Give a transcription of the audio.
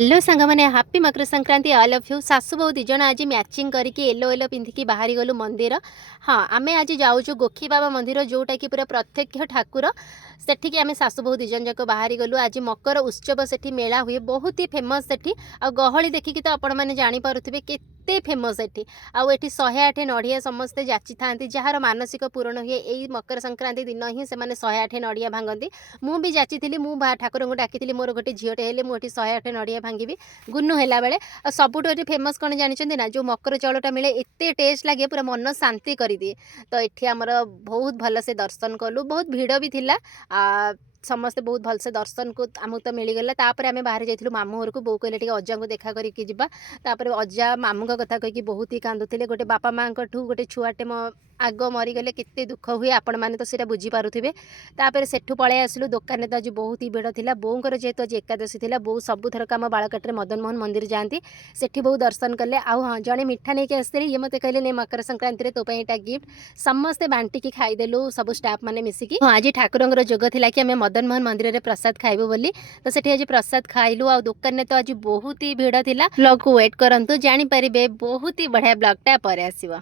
Hello सांग मैंने happy Makar Sankranti all of you सासु बहु दिज आज मैचिंग करके येलो येलो पिंधिकी बाहरी गलु मंदिर। हाँ आम आज जाऊँ गोखी बाबा मंदिर जोटा कि पूरा प्रत्यक्ष ठाकुर सेठी आम सासु बहु दिजन जाक बाहरी गलु। आज मकर उत्सव सेठी मेला हुए बहुत ही फेमस सेठी आ गहली देखिकी तो आपण मैंने जानीपे केते फेमस सेठी आउ एठी 108 नड़िया समस्ते जाची था जार मानसिक पूरण हुए यही मकर संक्रांति दिन ही से 108 नड़िया भांगती। मुझे जाची थी ठाकुर को डाकी मोर गोटे झीटे हेले मुझे 108 नड़िया भांगी गुन्नु है बेले सबुठ ये फेमस कौन जानते ना जो मकर चाउलटा मिले एत टेस्ट लगे पूरा मन शांति कर दिए। तो ये आमर बहुत भल से दर्शन कलु बहुत भिड़ भी थिला समस्ते बहुत भलसे दर्शन को आमको तो मिलगला। तापर आम बाहर जाइलु मामू घर को बो कहले अजा को देखा करके जीवा। तापर अजा मामू का कथा कहीकि बहुत ही कांदुले गोटे बापा माँ गोटे छुआटे आग मरीगले केते दुख हुए आपण मैंने तो सीटा बुझीपारे। तापर सेठू पलि आसलु दुकान तो आज बहुत ही भिड़ था बोर जेहेतु आज एकादशी थी बो सबुथरक आम बालकाटे मदन मोहन मंदिर जाती सेठी बहुत दर्शन कले। आउ हाँ जड़े मिठा नहीं आसते ये मत कहले नहीं मकर संक्रांति तो यहाँ गिफ्ट समस्ते बांटिकी खाईदेलु सब स्टाफ मैंने मिसिकी। हाँ आज ठाकुर जोग था कि आम मदन मोहन मंदिर में प्रसाद खाइबु बोली तो सेठी आज प्रसाद खाइलु। आ दुकान में तो आज बहुत ही भिड़ था ब्लॉग को वेट करंतु जानी पारिबे बहुत ही बढ़िया ब्लॉगटा पर आसीबो।